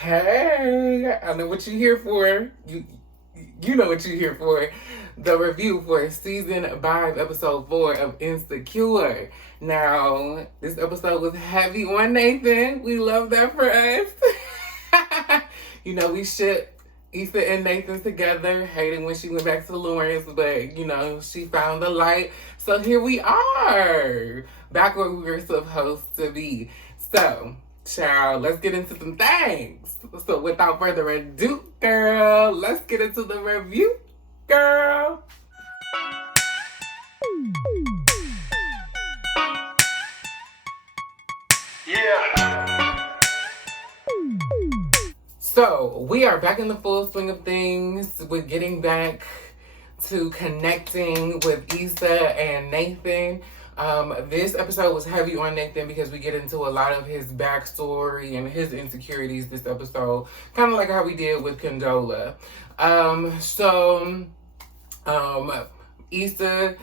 Hey, I know what you're here for. You know what you're here for. The review for season 5, episode 4 of Insecure. Now, this episode was heavy on Nathan. We love that for us. We shipped Issa and Nathan together. Hated when she went back to Lawrence, but she found the light. So here we are, back where we were supposed to be. So, child, let's get into some things. So without further ado, girl, let's get into the review, girl. Yeah. So we are back in the full swing of things with getting back to connecting with Issa and Nathan. This episode was heavy on Nathan because we get into a lot of his backstory and his insecurities this episode, kind of like how we did with Condola. Issa,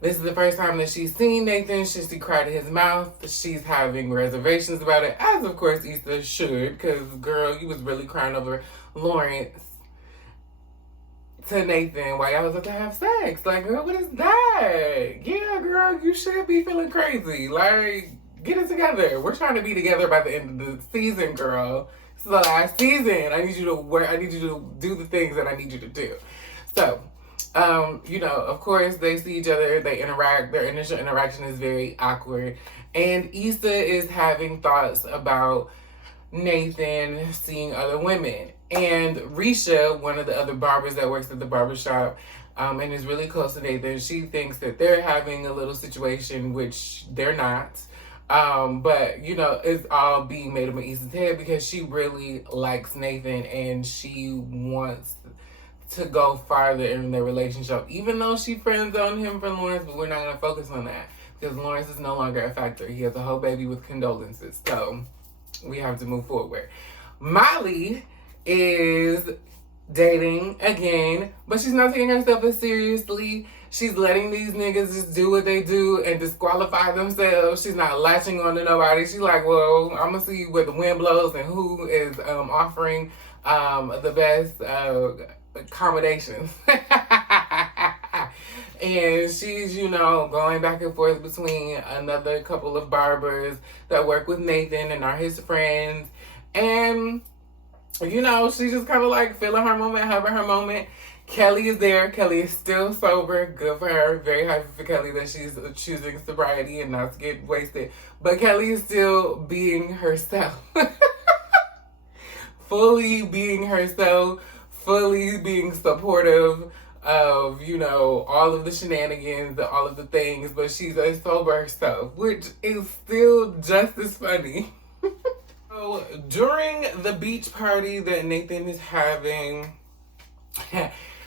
this is the first time that she's seen Nathan since he cried in his mouth. She's having reservations about it, as of course Issa should, because girl, you was really crying over Lawrence to Nathan while y'all was about to have sex. Like, girl, what is that? Yeah, girl, you should be feeling crazy. Like, get it together. We're trying to be together by the end of the season, girl. It's the last season. I need you to do the things that I need you to do. So, of course, they see each other, they interact. Their initial interaction is very awkward. And Issa is having thoughts about Nathan seeing other women. And Risha, one of the other barbers that works at the barbershop, and is really close to Nathan, she thinks that they're having a little situation, which they're not. But it's all being made up in Issa's head because she really likes Nathan and she wants to go farther in their relationship, even though she friends on him for Lawrence, but we're not going to focus on that because Lawrence is no longer a factor. He has a whole baby with condolences, so we have to move forward. Molly is dating again, but she's not taking herself as seriously. She's letting these niggas just do what they do and disqualify themselves. She's not latching on to nobody. She's like, well, I'm gonna see where the wind blows and who is offering the best accommodations. And she's, going back and forth between another couple of barbers that work with Nathan and are his friends. And she's just kind of like feeling her moment, having her moment. Kelly is there. Kelly is still sober. Good for her. Very happy for Kelly that she's choosing sobriety and not to get wasted. But Kelly is still being herself. Fully being herself. Fully being supportive of, all of the shenanigans, all of the things. But she's a sober herself, which is still just as funny. So during the beach party that Nathan is having,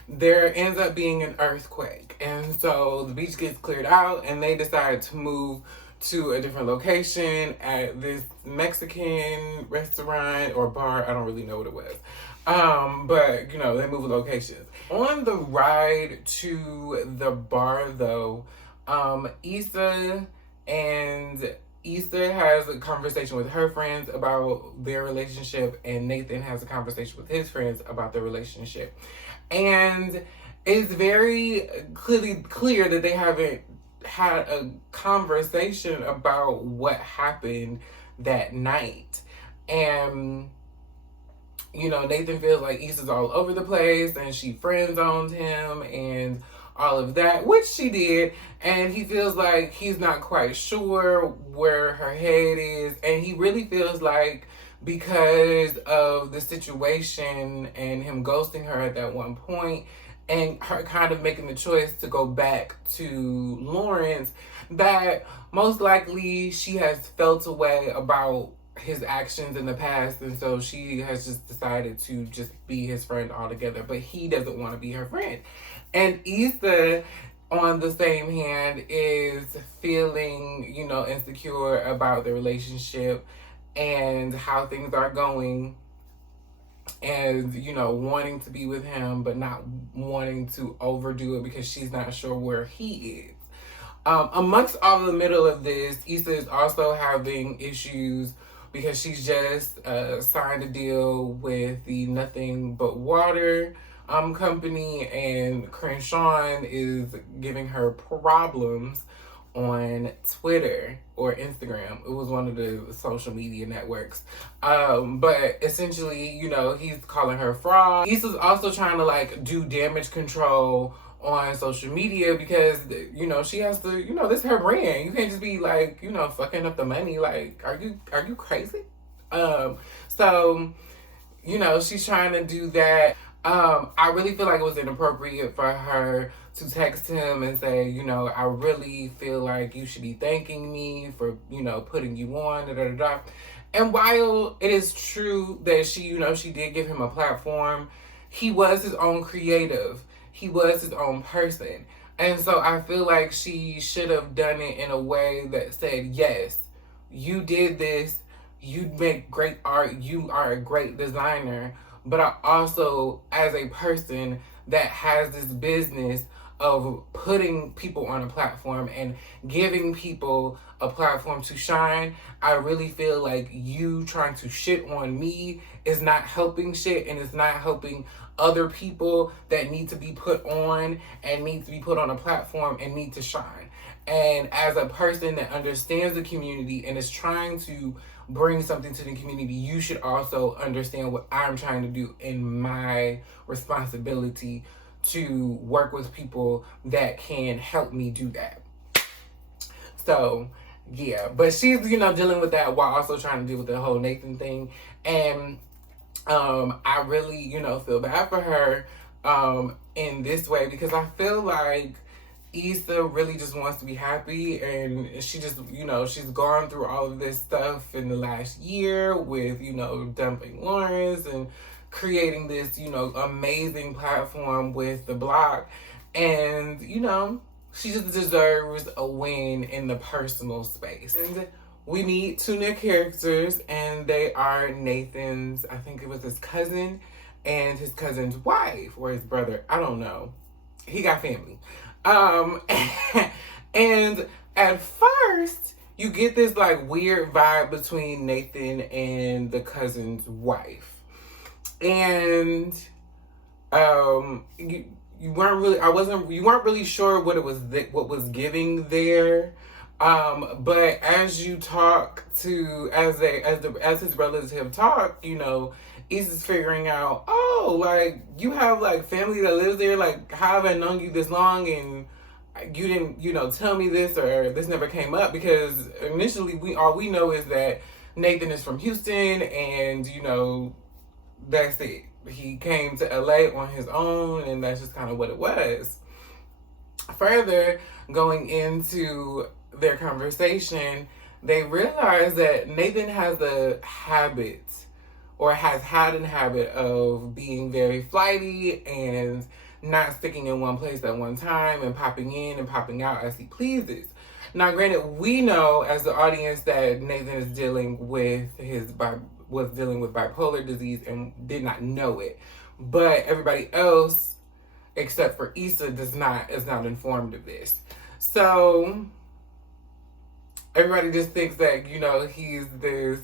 there ends up being an earthquake. And so the beach gets cleared out and they decide to move to a different location at this Mexican restaurant or bar. I don't really know what it was. But they move locations. On the ride to the bar though, Issa has a conversation with her friends about their relationship, and Nathan has a conversation with his friends about their relationship. And it's very clear that they haven't had a conversation about what happened that night. And Nathan feels like Issa's all over the place and she friend zoned him and all of that, which she did, and he feels like he's not quite sure where her head is, and he really feels like because of the situation and him ghosting her at that one point and her kind of making the choice to go back to Lawrence, that most likely she has felt a way about his actions in the past, and so she has just decided to just be his friend altogether, but he doesn't want to be her friend. And Issa, on the same hand, is feeling, insecure about the relationship and how things are going, and, wanting to be with him, but not wanting to overdo it because she's not sure where he is. Amongst all the middle of this, Issa is also having issues because she's just signed a deal with the Nothing But Water company, and Crenshaw is giving her problems on Twitter or Instagram. It was one of the social media networks. But essentially, you know, he's calling her fraud. Issa's also trying to like do damage control on social media because, you know, she has to, you know, this is her brand. You can't just be like, you know, fucking up the money. Like, are you crazy? So, you know, she's trying to do that. I really feel like it was inappropriate for her to text him and say, you know, I really feel like you should be thanking me for, you know, putting you on, da da da da. And while it is true that she, you know, she did give him a platform, he was his own creative. He was his own person. And so I feel like she should have done it in a way that said, yes, you did this. You make great art. You are a great designer. But I also, as a person that has this business of putting people on a platform and giving people a platform to shine, I really feel like you trying to shit on me is not helping shit, and it's not helping other people that need to be put on and need to be put on a platform and need to shine. And as a person that understands the community and is trying to bring something to the community, you should also understand what I'm trying to do in my responsibility to work with people that can help me do that. So, yeah. But she's, you know, dealing with that while also trying to deal with the whole Nathan thing. And I really, you know, feel bad for her in this way, because I feel like Issa really just wants to be happy, and she just, you know, she's gone through all of this stuff in the last year with, you know, dumping Lawrence and creating this, you know, amazing platform with the block. And, you know, she just deserves a win in the personal space. And we meet two new characters, and they are Nathan's, I think it was his cousin, and his cousin's wife, or his brother. I don't know. He got family. And at first, you get this like weird vibe between Nathan and the cousin's wife. And you weren't really sure what it was what was giving there. But as you talk to as his relatives have talked, you know, Issa's figuring out, oh, like, you have like family that lives there, like, how have I known you this long and you didn't, you know, tell me this, or this never came up? Because initially all we know is that Nathan is from Houston, and, you know, that's it. He came to LA on his own, and that's just kind of what it was. Further, going into their conversation, they realize that Nathan has a habit, or has had a habit, of being very flighty and not sticking in one place at one time and popping in and popping out as he pleases. Now, granted, we know as the audience that Nathan is dealing with bipolar disease and did not know it, but everybody else except for Issa is not informed of this. So everybody just thinks that, you know, he's this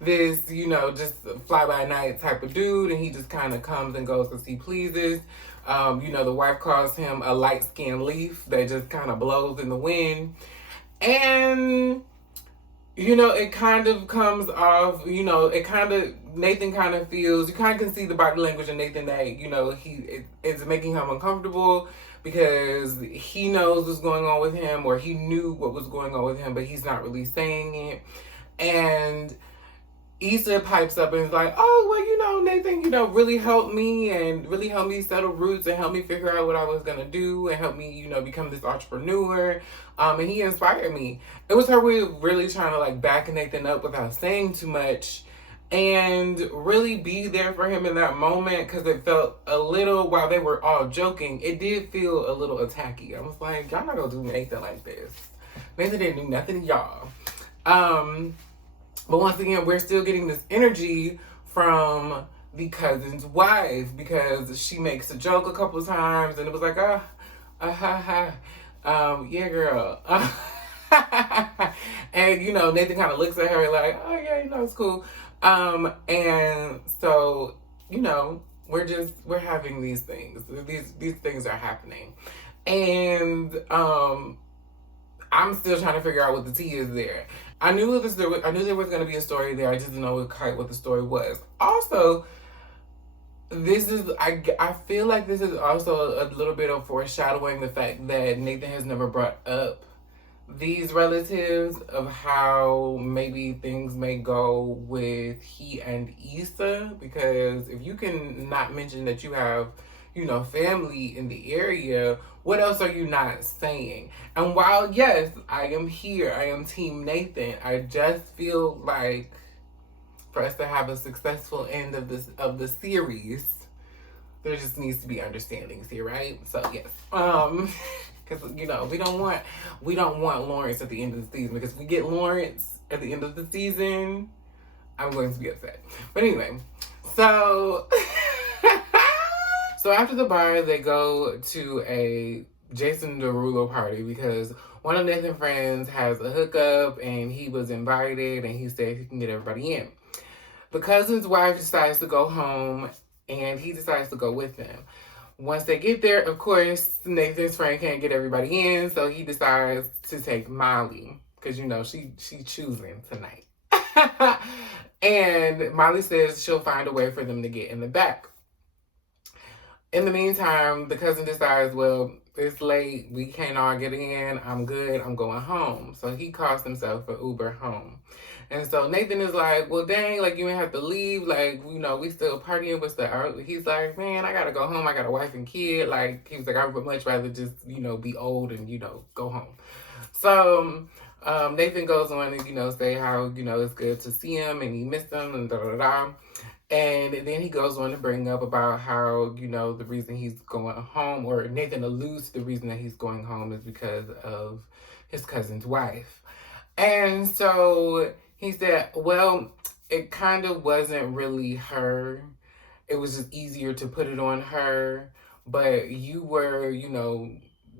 this, you know, just fly by night type of dude, and he just kind of comes and goes as he pleases. You know, the wife calls him a light-skinned leaf that just kind of blows in the wind. And, you know, it kind of comes off, you know, Nathan kind of feels, you kind of can see the body language in Nathan that, you know, it's making him uncomfortable, because he knows what's going on with him, or he knew what was going on with him, but he's not really saying it. And Issa pipes up and is like, oh, well, you know, Nathan, you know, really helped me settle roots and help me figure out what I was going to do and help me, you know, become this entrepreneur. And he inspired me. It was her way of really trying to like back Nathan up without saying too much and really be there for him in that moment, because it felt a little, while they were all joking, it did feel a little attacky. I was like, y'all not going to do Nathan like this. Nathan didn't do nothing to y'all. But once again, we're still getting this energy from the cousin's wife, because she makes a joke a couple of times, and it was like, yeah, girl. And, Nathan kind of looks at her like, oh, yeah, it's cool. And so, we're having these things. These things are happening. And I'm still trying to figure out what the tea is there. I knew there was going to be a story there. I just didn't know quite what the story was. Also, I feel like this is also a little bit of foreshadowing the fact that Nathan has never brought up these relatives of how maybe things may go with he and Issa, because if you can not mention that you have family in the area, what else are you not saying? And while yes, I am here, I am team Nathan, I just feel like for us to have a successful end of the series, there just needs to be understandings here, right? So yes, because we don't want Lawrence at the end of the season, because if we get Lawrence at the end of the season, I'm going to be upset. But anyway, so so after the bar, they go to a Jason Derulo party because one of Nathan's friends has a hookup and he was invited and he said he can get everybody in. The cousin's wife decides to go home and he decides to go with them. Once they get there, of course, Nathan's friend can't get everybody in, so he decides to take Molly because she choosing tonight. And Molly says she'll find a way for them to get in the back. In the meantime, the cousin decides, well, it's late, we can't all get in, I'm good, I'm going home. So he calls himself an Uber home. And so Nathan is like, well, dang, like, you ain't have to leave. Like, we still partying. What's the... He's like, man, I got to go home. I got a wife and kid. Like, he was like, I would much rather just, be old and, go home. So Nathan goes on and, say how, it's good to see him and he missed him and da-da-da. And then he goes on to bring up about how, the reason he's going home, or Nathan alludes to the reason that he's going home is because of his cousin's wife. And so he said, well, it kind of wasn't really her. It was just easier to put it on her. But you were,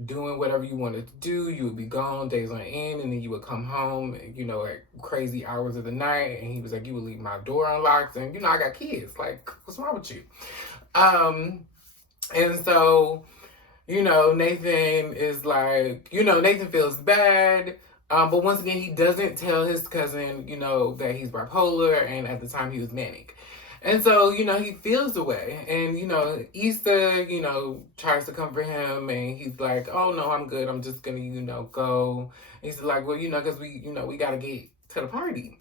doing whatever you wanted to do. You would be gone days on end, and then you would come home, at crazy hours of the night. And he was like, you would leave my door unlocked. And, I got kids. Like, what's wrong with you? And so, Nathan is like, Nathan feels bad. But once again, he doesn't tell his cousin, that he's bipolar, and at the time he was manic. And so, he feels the way. And, Issa, tries to comfort him, and he's like, oh, no, I'm good. I'm just going to, go. And he's like, well, because we got to get to the party.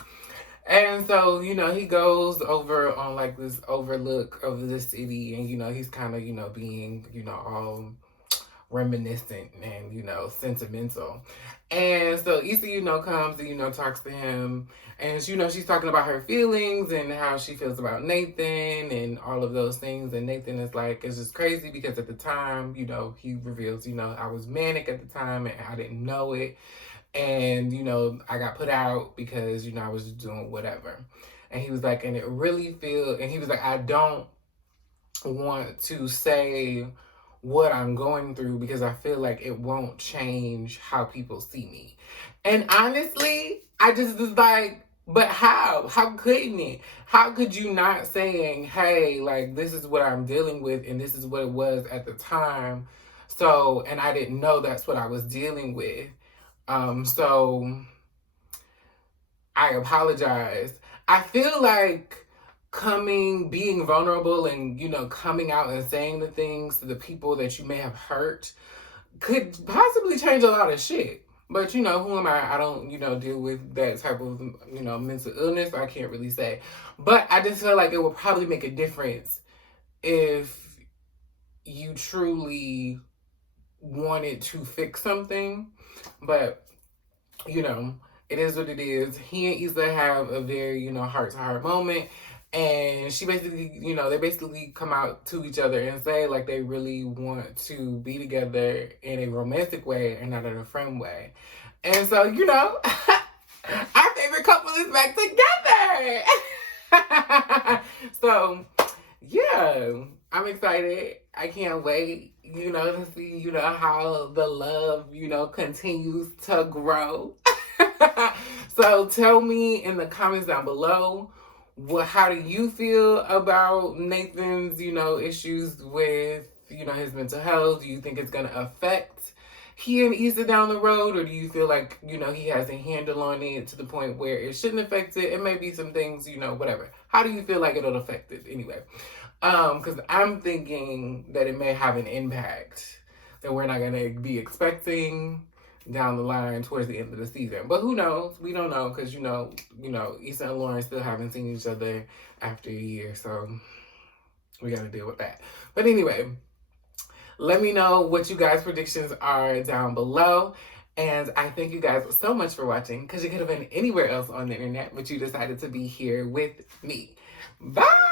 And so, he goes over on, like, this overlook of the city, and, he's kind of, being, all reminiscent and, sentimental. And so Issa, comes and, talks to him. And, she's talking about her feelings and how she feels about Nathan and all of those things. And Nathan is like, it's just crazy because at the time, he reveals, I was manic at the time and I didn't know it. And, I got put out because, I was doing whatever. And he was like, and it really feels, and he was like, I don't want to say what I'm going through because I feel like it won't change how people see me. And honestly, I just was like, but how? How couldn't it? How could you not saying, hey, like, this is what I'm dealing with and this is what it was at the time. So, and I didn't know that's what I was dealing with. So I apologize. I feel like being vulnerable and, coming out and saying the things to the people that you may have hurt could possibly change a lot of shit. But, who am I? I don't, deal with that type of, mental illness. I can't really say. But I just feel like it would probably make a difference if you truly wanted to fix something. But, it is what it is. He and Issa have a very, heart-to-heart moment. And she basically, they basically come out to each other and say, like, they really want to be together in a romantic way and not in a friend way. And so, our favorite couple is back together. So, yeah, I'm excited. I can't wait, to see, how the love, continues to grow. So tell me in the comments down below, how do you feel about Nathan's, issues with, his mental health? Do you think it's going to affect he and Issa down the road? Or do you feel like, he has a handle on it to the point where it shouldn't affect it? It may be some things, whatever. How do you feel like it'll affect it anyway? Because I'm thinking that it may have an impact that we're not going to be expecting down the line towards the end of the season. But who knows? We don't know because, Issa and Lauren still haven't seen each other after a year. So we got to deal with that. But anyway, let me know what you guys' predictions are down below. And I thank you guys so much for watching because you could have been anywhere else on the internet, but you decided to be here with me. Bye!